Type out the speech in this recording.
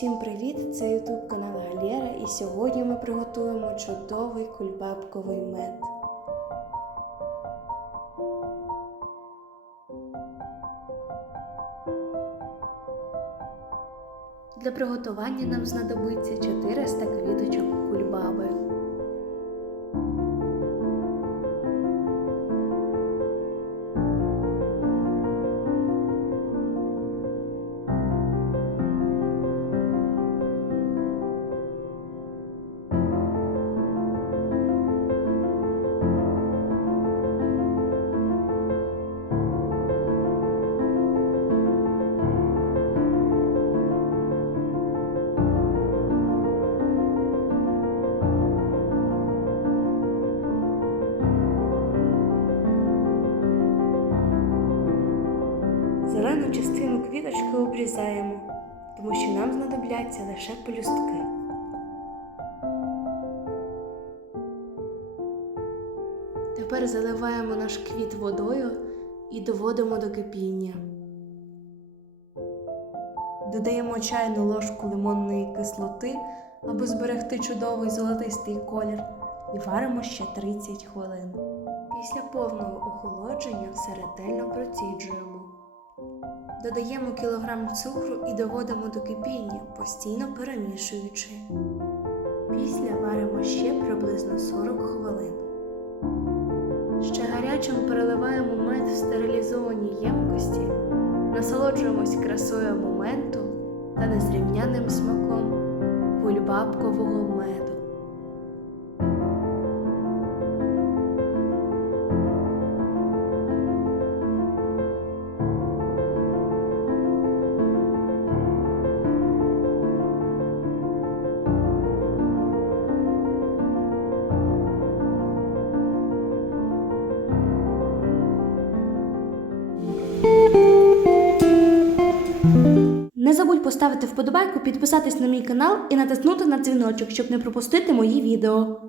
Привіт! Це ютуб канал Галєра і сьогодні ми приготуємо чудовий кульбабковий мед. Для приготування нам знадобиться 400 квіточок кульбаби. Зелену частину квіточки обрізаємо, тому що нам знадобляться лише пелюстки. Тепер заливаємо наш квіт водою і доводимо до кипіння. Додаємо чайну ложку лимонної кислоти, аби зберегти чудовий золотистий колір, і варимо ще 30 хвилин. Після повного охолодження все ретельно проціджуємо. Додаємо кілограм цукру і доводимо до кипіння, постійно перемішуючи. Після варимо ще приблизно 40 хвилин. Ще гарячим переливаємо мед в стерилізовані ємкості, насолоджуємось красою моменту та незрівнянним смаком кульбабкового меду. Не забудь поставити вподобайку, підписатись на мій канал і натиснути на дзвіночок, щоб не пропустити мої відео.